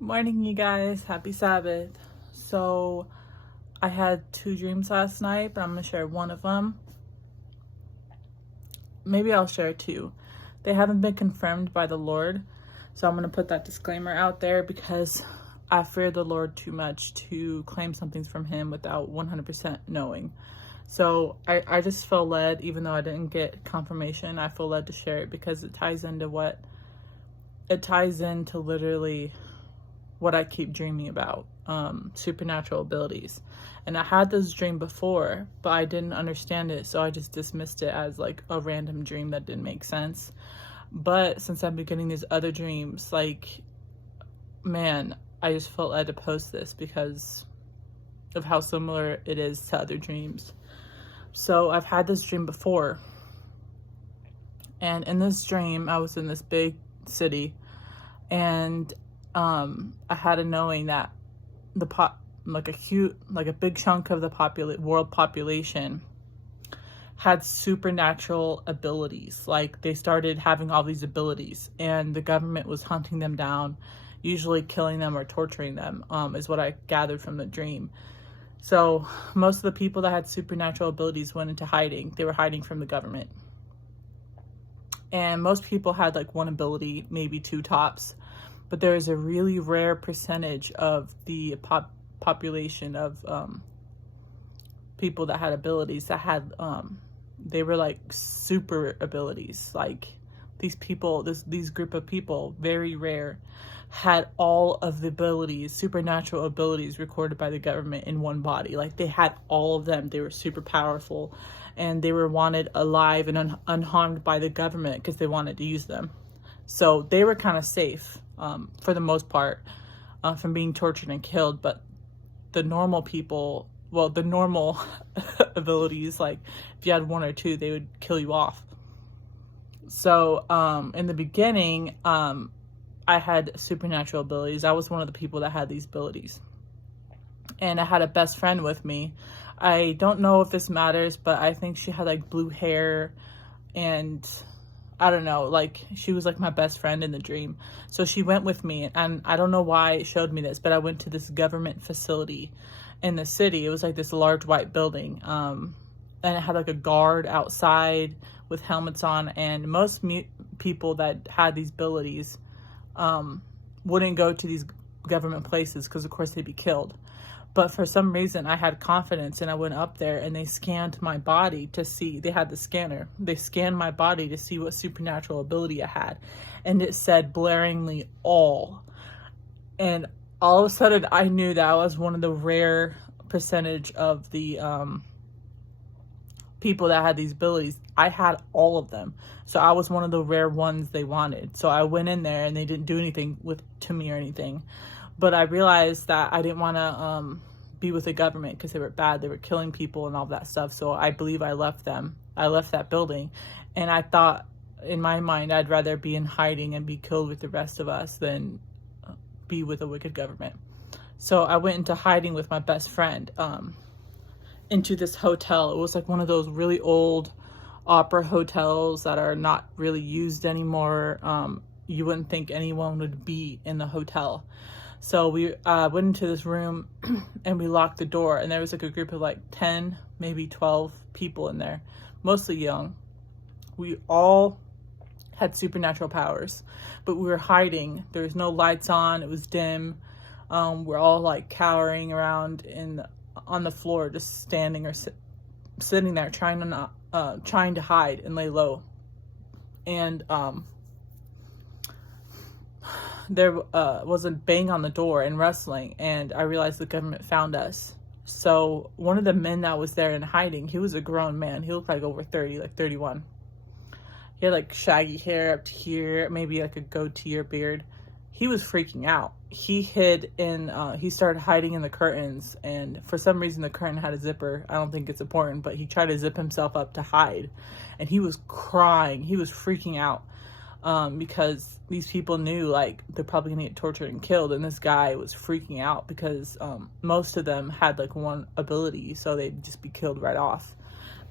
Morning, you guys. Happy Sabbath. So, I had two dreams last night, but I'm going to share one of them. Maybe I'll share two. They haven't been confirmed by the Lord, so I'm going to put that disclaimer out there because I fear the Lord too much to claim something from Him without 100% knowing. So, I just feel led, even though I didn't get confirmation, I feel led to share it because it ties into literally what I keep dreaming about, supernatural abilities. And I had this dream before, but I didn't understand it, so I just dismissed it as like a random dream that didn't make sense. But since I've been getting these other dreams, man, I just felt led to post this because of how similar it is to other dreams. So I've had this dream before, and in this dream, I was in this big city, and I had a knowing that a big chunk of the world population had supernatural abilities. Like, they started having all these abilities, and the government was hunting them down, usually killing them or torturing them, is what I gathered from the dream. So most of the people that had supernatural abilities went into hiding. They were hiding from the government. And most people had like one ability, maybe two tops. But there is a really rare percentage of the population of people that had abilities that had, they were like super abilities. Like, these people, these group of people, very rare, had all of the abilities, supernatural abilities recorded by the government in one body. Like, they had all of them. They were super powerful, and they were wanted alive and unharmed by the government because they wanted to use them. So they were kind of safe, for the most part, from being tortured and killed. But the normal people, the normal abilities, like if you had one or two, they would kill you off. So in the beginning, I had supernatural abilities. I was one of the people that had these abilities. And I had a best friend with me. I don't know if this matters, but I think she had like blue hair, and I don't know, like, she was like my best friend in the dream. So she went with me, and I don't know why it showed me this, but I went to this government facility in the city. It was like this large white building, and it had like a guard outside with helmets on, and most people that had these abilities wouldn't go to these government places because of course they'd be killed. But for some reason, I had confidence, and I went up there, and they scanned my body to see. They had the scanner. They scanned my body to see what supernatural ability I had. And it said blaringly, all. And all of a sudden, I knew that I was one of the rare percentage of the people that had these abilities. I had all of them. So I was one of the rare ones they wanted. So I went in there, and they didn't do anything to me or anything. But I realized that I didn't want to be with the government because they were bad. They were killing people and all that stuff. So I believe I left them. I left that building. And I thought, in my mind, I'd rather be in hiding and be killed with the rest of us than be with a wicked government. So I went into hiding with my best friend into this hotel. It was like one of those really old opera hotels that are not really used anymore. You wouldn't think anyone would be in the hotel. So we went into this room and we locked the door, and there was like a group of like 10, maybe 12 people in there, mostly young. We all had supernatural powers, but we were hiding. There was no lights on. It was dim. We're all like cowering around on the floor, just standing or sitting there trying to hide and lay low. And there was a bang on the door and wrestling, and I realized the government found us. So one of the men that was there in hiding, he was a grown man. He looked like over 30, like 31. He had like shaggy hair up to here, maybe like a goatee or beard. He was freaking out. He started hiding in the curtains, and for some reason the curtain had a zipper. I don't think it's important, but he tried to zip himself up to hide, and he was crying. He was freaking out. Because these people knew like they're probably gonna get tortured and killed, and this guy was freaking out because most of them had like one ability, so they'd just be killed right off.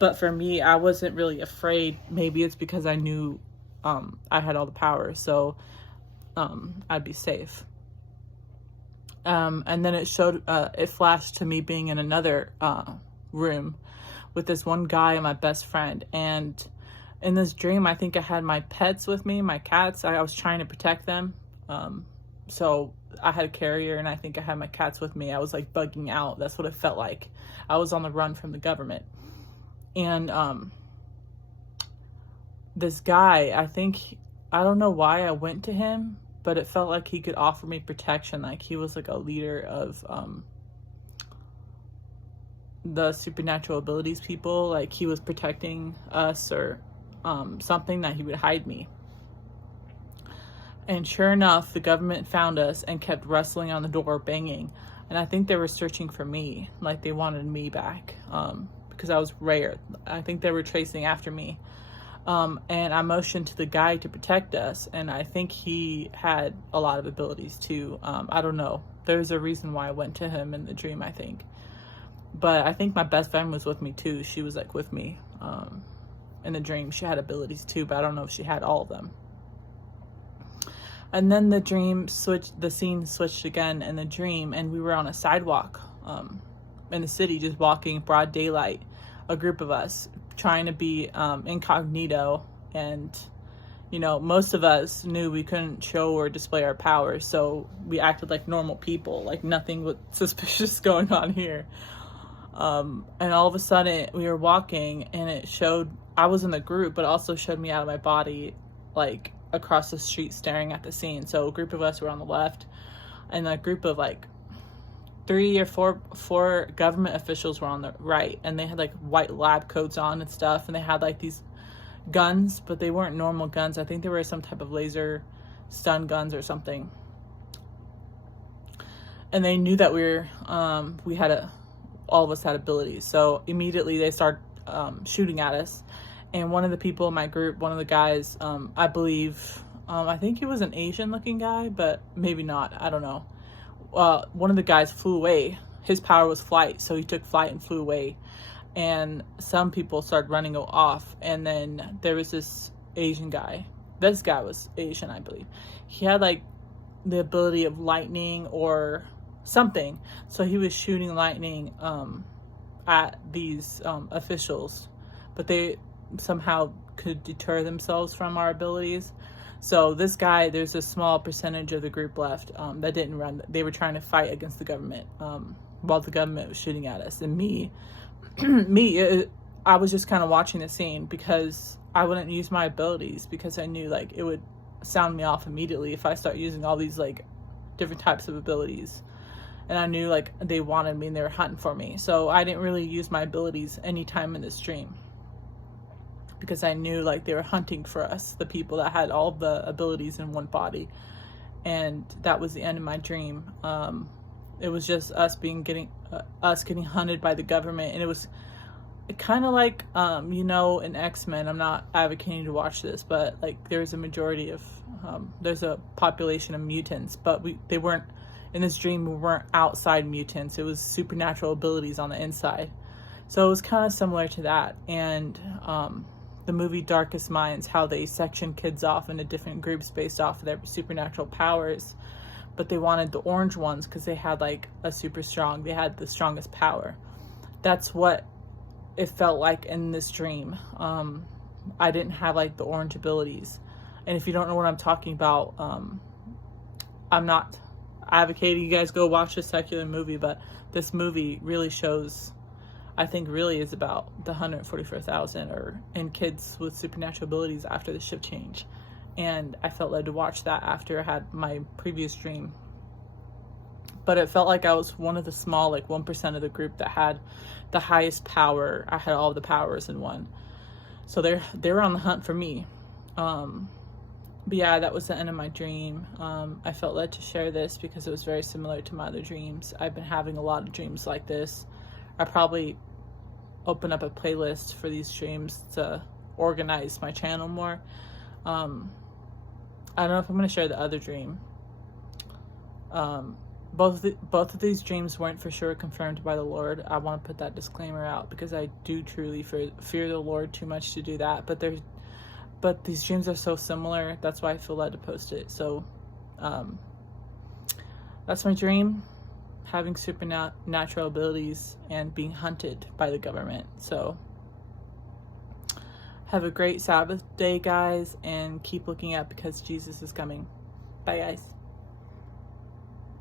But for me, I wasn't really afraid. Maybe it's because I knew I had all the power, so I'd be safe. And then it flashed to me being in another room with this one guy and my best friend. And in this dream, I think I had my pets with me, my cats. I was trying to protect them. So I had a carrier, and I think I had my cats with me. I was like bugging out. That's what it felt like. I was on the run from the government. And this guy, I don't know why I went to him, but it felt like he could offer me protection. Like he was like a leader of the supernatural abilities people. Like he was protecting us or something, that he would hide me. And sure enough, the government found us and kept wrestling on the door, banging. And I think they were searching for me. Like they wanted me back because I was rare. I think they were chasing after me. And I motioned to the guy to protect us. And I think he had a lot of abilities too. I don't know. There's a reason why I went to him in the dream, I think. But I think my best friend was with me too. She was like with me in the dream. She had abilities too, but I don't know if she had all of them. And then the scene switched again in the dream, and we were on a sidewalk in the city, just walking broad daylight, a group of us trying to be incognito. And, you know, most of us knew we couldn't show or display our powers, so we acted like normal people, like nothing was suspicious going on here. And all of a sudden we were walking, and it showed I was in the group, but also showed me out of my body, like across the street staring at the scene. So a group of us were on the left, and a group of like 3 or 4 government officials were on the right, and they had like white lab coats on and stuff, and they had like these guns, but they weren't normal guns. I think they were some type of laser stun guns or something. And they knew that all of us had abilities. So immediately they started shooting at us. And one of the people in my group, one of the guys, I believe, I think he was an Asian looking guy, but maybe not, I don't know. One of the guys flew away. His power was flight, so he took flight and flew away. And some people started running off. And then there was this Asian guy. This guy was Asian, I believe. He had like the ability of lightning or something. So he was shooting lightning at these officials. But they somehow could deter themselves from our abilities. So this guy, there's a small percentage of the group left that didn't run. They were trying to fight against the government while the government was shooting at us. And I was just kind of watching the scene because I wouldn't use my abilities because I knew like it would sound me off immediately if I start using all these like different types of abilities. And I knew like they wanted me and they were hunting for me. So I didn't really use my abilities anytime in this dream, because I knew like they were hunting for us, the people that had all the abilities in one body. And that was the end of my dream. It was just us getting hunted by the government. And it was kind of like, in X-Men, I'm not advocating to watch this, but like there's a majority of, there's a population of mutants, but they weren't, in this dream, we weren't outside mutants. It was supernatural abilities on the inside. So it was kind of similar to that. And the movie Darkest Minds, how they section kids off into different groups based off of their supernatural powers, but they wanted the orange ones because they had like they had the strongest power. That's what it felt like in this dream. I didn't have like the orange abilities. And if you don't know what I'm talking about, I'm not advocating you guys go watch a secular movie, but this movie really shows, I think really is about the 144,000 and kids with supernatural abilities after the shift change. And I felt led to watch that after I had my previous dream. But it felt like I was one of the small, like 1% of the group that had the highest power. I had all the powers in one. So they were on the hunt for me. But yeah, that was the end of my dream. I felt led to share this because it was very similar to my other dreams. I've been having a lot of dreams like this. I probably open up a playlist for these streams to organize my channel more. I don't know if I'm going to share the other dream. Both of these dreams weren't for sure confirmed by the Lord. I want to put that disclaimer out because I do truly fear the Lord too much to do that. But these dreams are so similar. That's why I feel led to post it. So that's my dream. having supernatural abilities and being hunted by the government. So have a great Sabbath day, guys, and keep looking up because Jesus is coming. Bye, guys.